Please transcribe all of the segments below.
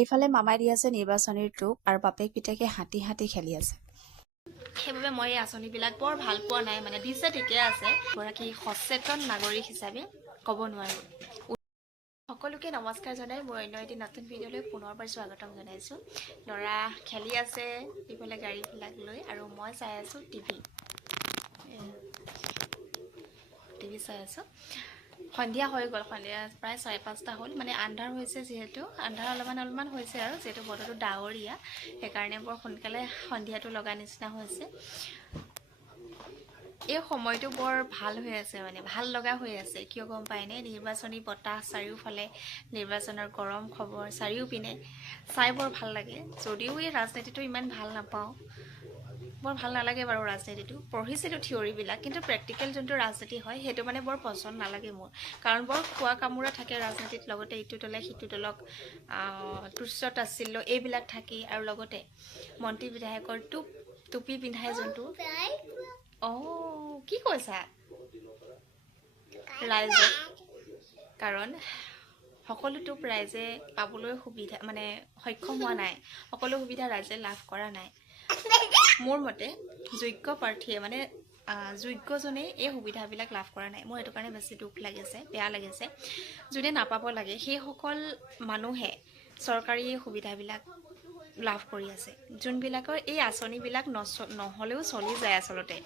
এইফালে মামাই দি আছে নিৰ্বাচনীৰ টোপ আৰু বাপেক পিতেকে হাতী হাতী খেলি আছে। সেইবাবে মই এই আঁচনিবিলাক বৰ ভাল পোৱা নাই, মানে দিছে ঠিকে আছে, এগৰাকী সচেতন নাগৰিক হিচাপে ক'ব নোৱাৰোঁ। সকলোকে নমস্কাৰ জনাই মই অন্য এটি নতুন ভিডিঅ'লৈ পুনৰবাৰ স্বাগতম জনাইছোঁ। ল'ৰা খেলি আছে ইফালে গাড়ীবিলাক লৈ, আৰু মই চাই আছোঁ টিভি চাই আছোঁ। সন্ধিয়া হৈ গ'ল, সন্ধিয়া প্ৰায় 4-5টা হ'ল, মানে আন্ধাৰ হৈছে, যিহেতু আন্ধাৰ অলপমান হৈছে, আৰু যিহেতু বতৰটো ডাৱৰীয়া সেইকাৰণে বৰ সোনকালে সন্ধিয়াটো লগা নিচিনা হৈছে। এই সময়টো বৰ ভাল হৈ আছে, মানে ভাল লগা হৈ আছে, কিয় গম পায়নে? নিৰ্বাচনী বতাহ চাৰিওফালে, নিৰ্বাচনৰ গৰম খবৰ চাৰিওপিনে চাই বৰ ভাল লাগে। যদিও এই ৰাজনীতিটো ইমান ভাল নাপাওঁ, বৰ ভাল নালাগে বাৰু ৰাজনীতিটো। পঢ়িছিলোঁ থিয়ৰিবিলাক, কিন্তু প্ৰেক্টিকেল যোনটো ৰাজনীতি হয় সেইটো মানে বৰ পচন্দ নালাগে মোৰ, কাৰণ বৰ খোৱা কামোৰা থাকে ৰাজনীতিত। লগতে ইটো দলে সিটো দলক তুচ্ছ তাচ্ছিল্য এইবিলাক থাকেই, আৰু লগতে মন্ত্ৰী বিধায়কৰ টুপি পিন্ধাই যোনটো। কি কৈছা ৰাইজক? কাৰণ সকলো টোপ ৰাইজে পাবলৈ সুবিধা, মানে সক্ষম হোৱা নাই, সকলো সুবিধা ৰাইজে লাভ কৰা নাই। মোৰ মতে যোগ্য প্ৰাৰ্থীয়ে, মানে যোগ্যজনে এই সুবিধাবিলাক লাভ কৰা নাই। মোৰ এইটো কাৰণে বেছি দুখ লাগিছে, বেয়া লাগিছে। যোনে নাপাব লাগে সেইসকল মানুহে চৰকাৰী এই সুবিধাবিলাক লাভ কৰি আছে, যোনবিলাকৰ এই আঁচনিবিলাক নহ'লেও চলি যায় আচলতে।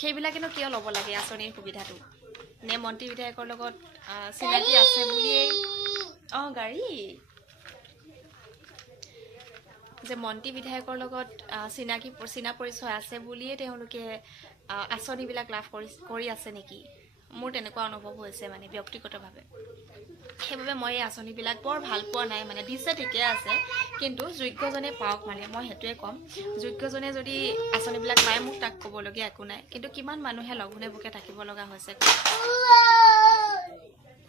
সেইবিলাকেনো কিয় ল'ব লাগে আঁচনিৰ সুবিধাটো? নে মন্ত্ৰী বিধায়কৰ লগত চিনাকি আছে বুলিয়েই? গাড়ী যে মন্ত্ৰী বিধায়কৰ লগত চিনা পৰিচয় আছে বুলিয়েই তেওঁলোকে আঁচনিবিলাক লাভ কৰি আছে নেকি? মোৰ তেনেকুৱা অনুভৱ হৈছে, মানে ব্যক্তিগতভাৱে। সেইবাবে মই এই আঁচনিবিলাক বৰ ভাল পোৱা নাই, মানে দিছে ঠিকে আছে, কিন্তু যোগ্যজনে পাওক, মানে মই সেইটোৱে ক'ম। যোগ্যজনে যদি আঁচনিবিলাক পায়, মোক তাক ক'বলগীয়া একো নাই, কিন্তু কিমান মানুহে লঘোণে ভোকে থাকিব লগা হৈছে।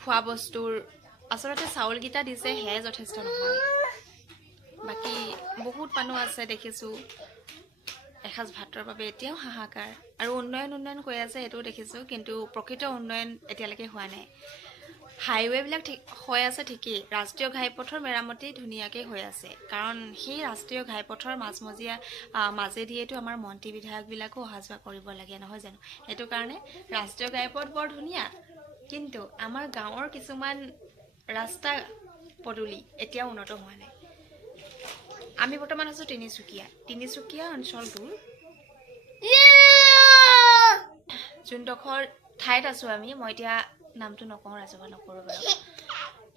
খোৱা বস্তুৰ আচলতে চাউলকেইটা দিছে, সেয়াই যথেষ্ট নহয়। বাকী বহুত মানুহ আছে দেখিছোঁ এসাঁজ ভাতৰ বাবে এতিয়াও হাহাকাৰ, আৰু উন্নয়ন কৈ আছে, সেইটোও দেখিছোঁ, কিন্তু প্ৰকৃত উন্নয়ন এতিয়ালৈকে হোৱা নাই। হাইৱেবিলাক হৈ আছে ঠিকেই, ৰাষ্ট্ৰীয় ঘাইপথৰ মেৰামতি ধুনীয়াকৈ হৈ আছে, কাৰণ সেই ৰাষ্ট্ৰীয় ঘাইপথৰ মাজেদিয়েতো আমাৰ মন্ত্ৰী বিধায়কবিলাকো অহা যোৱা কৰিব লাগে, নহয় জানো? সেইটো কাৰণে ৰাষ্ট্ৰীয় ঘাইপথ বৰ ধুনীয়া, কিন্তু আমাৰ গাঁৱৰ কিছুমান ৰাস্তা পদূলি এতিয়াও উন্নত হোৱা নাই। আমি বৰ্তমান আছোঁ তিনিচুকীয়া অঞ্চলটোৰ যোনডোখৰ ঠাইত আছোঁ আমি, মই এতিয়া নামটো নকওঁ, ৰাজহুৱা নকৰোঁ বাৰু।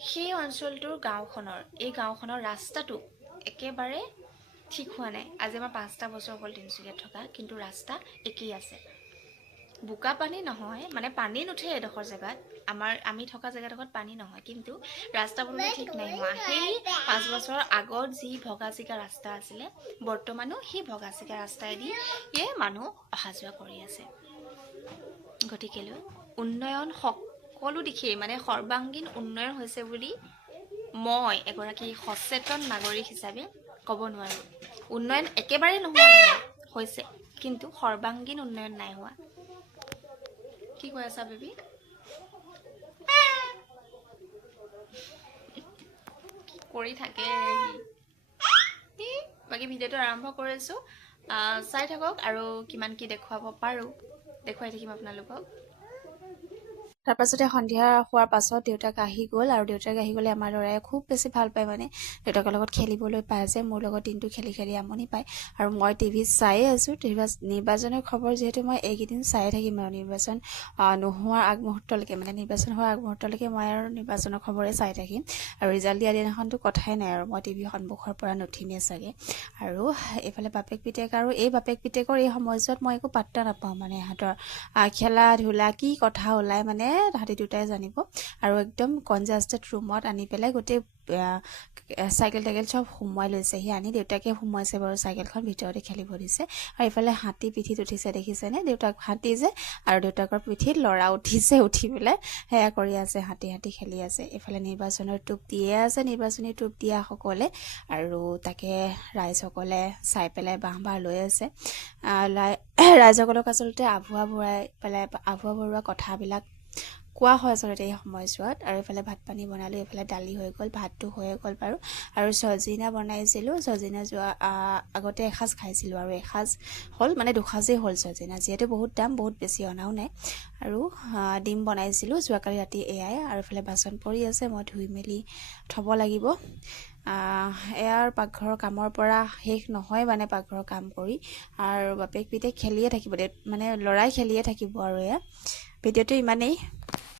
সেই অঞ্চলটোৰ এই গাঁওখনৰ ৰাস্তাটো একেবাৰে ঠিক হোৱা নাই। আজি আমাৰ 5টা বছৰ হ'ল তিনিচুকীয়াত থকা, কিন্তু ৰাস্তা একেই আছে। বোকা পানী নহয়, মানে পানী নুঠে এডোখৰ জেগাত, আমি থকা জেগাডোখৰত পানী নহয়, কিন্তু ৰাস্তাবোৰ ঠিক নাই হোৱা। সেই 5 বছৰৰ আগত যি ভগা চিগা ৰাস্তা আছিলে, বৰ্তমানো সেই ভগা চিগা ৰাস্তাইদি মানুহ অহা যোৱা কৰি আছে। গতিকেলৈ উন্নয়ন সকলো দিশেই, মানে সৰ্বাংগীন উন্নয়ন হৈছে বুলি মই এগৰাকী সচেতন নাগৰিক হিচাপে ক'ব নোৱাৰোঁ। উন্নয়ন একেবাৰে নোহোৱা নহয়, হৈছে, কিন্তু সৰ্বাংগীন উন্নয়ন নাই হোৱা। কি কৈ আছা বেবী? কৰি থাকে। বাকী ভিডিঅ'টো আৰম্ভ কৰিছোঁ, চাই থাকক, আৰু কিমান কি দেখুৱাব পাৰোঁ দেখুৱাই থাকিম আপোনালোকক। তাৰপাছতে সন্ধিয়া হোৱাৰ পাছত দেউতাক আহি গ'ল, আৰু দেউতাক আহি গ'লে আমাৰ ল'ৰাই খুব বেছি ভাল পায়, মানে দেউতাকৰ লগত খেলিবলৈ পায় যে। মোৰ লগত দিনটো খেলি খেলি আমনি পায়, আৰু মই টিভিত চায়ে আছোঁ। নিৰ্বাচনৰ খবৰ যিহেতু মই এইকেইদিন চায়ে থাকিম, আৰু নিৰ্বাচন নোহোৱাৰ আগমুহূৰ্তলৈকে, মানে নিৰ্বাচন হোৱাৰ আগমুহূৰ্তলৈকে মই আৰু নিৰ্বাচনৰ খবৰে চাই থাকিম, আৰু ৰিজাল্ট দিয়া দিনাখনতো কথাই নাই, আৰু মই টিভিৰ সন্মুখৰ পৰা নুঠিমেই চাগে। আৰু এইফালে বাপেক পিতেক, আৰু এই বাপেক পিতেকৰ এই সময়ছোৱাত মই একো পাত্তা নাপাওঁ, মানে ইহঁতৰ খেলা ধূলা কি কথা ওলাই, মানে তাহাঁতি দুটাই জানিব। আৰু একদম কনজাষ্টেড ৰুমত আনি পেলাই গোটেই চাইকেল টাইকেল চব সোমোৱাই লৈছে। সি আনি দেউতাকে সোমোৱাইছে বাৰু, চাইকেলখন ভিতৰতে খেলিব দিছে। আৰু এইফালে হাতী পিঠিত উঠিছে, দেখিছেনে? দেউতাক হাতী যে, আৰু দেউতাকৰ পিঠিত ল'ৰা উঠিছে, উঠি পেলাই সেয়া কৰি আছে, হাতী খেলি আছে। এইফালে নিৰ্বাচনৰ টোপ দিয়ে আছে, নিৰ্বাচনী টোপ দিয়াসকলে, আৰু তাকে ৰাইজসকলে চাই পেলাই বাহ লৈ আছে। ৰাইজসকলক আচলতে আভুৱা ভৰোৱা কথাবিলাক কোৱা হয় আচলতে এই সময়ছোৱাত। আৰু এইফালে ভাত পানী বনালোঁ, এইফালে দালি হৈ গ'ল, ভাতটো হৈয়ে গ'ল বাৰু। আৰু চজিনা বনাইছিলোঁ, চজিনা আগতে এসাঁজ খাইছিলোঁ আৰু এসাঁজ হ'ল, মানে দুসাঁজেই হ'ল চজিনা, যিহেতু বহুত দাম, বহুত বেছি অনাও নাই। আৰু ডিম বনাইছিলোঁ যোৱাকালি ৰাতি, এয়াই। আৰু এইফালে বাচন পৰি আছে, মই ধুই মেলি থ'ব লাগিব। এয়াৰ পাকঘৰৰ কামৰ পৰা শেষ নহয় মানে, পাকঘৰৰ কাম কৰি। আৰু বাপেক পিতেক খেলিয়ে থাকিব, মানে ল'ৰাই খেলিয়ে থাকিব। আৰু এয়া ভিডিঅ'টো ইমানেই।